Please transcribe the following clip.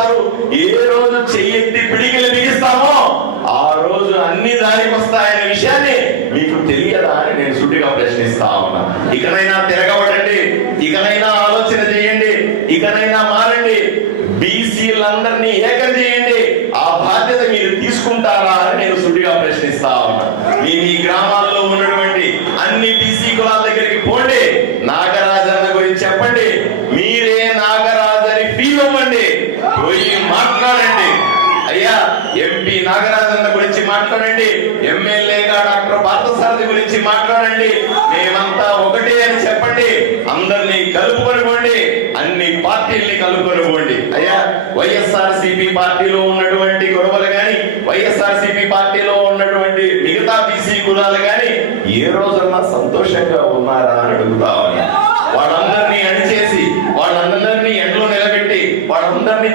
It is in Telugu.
వస్తారు. ఏ రోజు చెయ్యెత్తి పిడికిలు బిగిస్తామో ఆ రోజు అన్ని దానికి వస్తాయనే విషయాన్ని మీకు తెలియదా అని నేను సుటిగా ప్రశ్నిస్తా ఉన్నా. ఇకనైనా తిరగబడండి, ఇకనైనా ఆలోచన చేయండి, ఇకనైనా మారండి, బీసీలందరినీ ఏకం చేయండి. ఆ బాధ్యత మీరు తీసుకుంటారా అని నేను సుటిగా ప్రశ్నిస్తా ఉన్నా. మీ గ్రామాల్లో ఉన్నటువంటి అన్ని బీసీ కులాల దగ్గరికి పోండి, నాగరాజన్న గురించి చెప్పండి, మీరే నాగరాజని ఫీల్ అవ్వండి, పోయి మాట్లాడండి. అయ్యా ఎంపీ నాగరాజన్న గురించి మాట్లాడండి, ఎమ్మెల్యేగా డాక్టర్ పార్థసారథి గురించి మాట్లాడండి, మేమంతా ఒకటే అని చెప్పండి. అందరినీ కలుపుకొని పోండి, అన్ని పార్టీల్ని కలుపుకొని పోండి. అయ్యా వైఎస్ఆర్సీపీ పార్టీలో ఉన్నటువంటి గొడవలు గాని, వైఎస్ఆర్సీపీ పార్టీలో ఉన్నటువంటి మిగతా బీసీ కులాలు గాని ఏ రోజన్నా సంతోషంగా ఉన్నారా అని అడుగుతా ఉన్నా. వాళ్ళందరినీ అణిచేసి, వాళ్ళందరినీ ఎండలో నిలబెట్టి, వాళ్ళందరినీ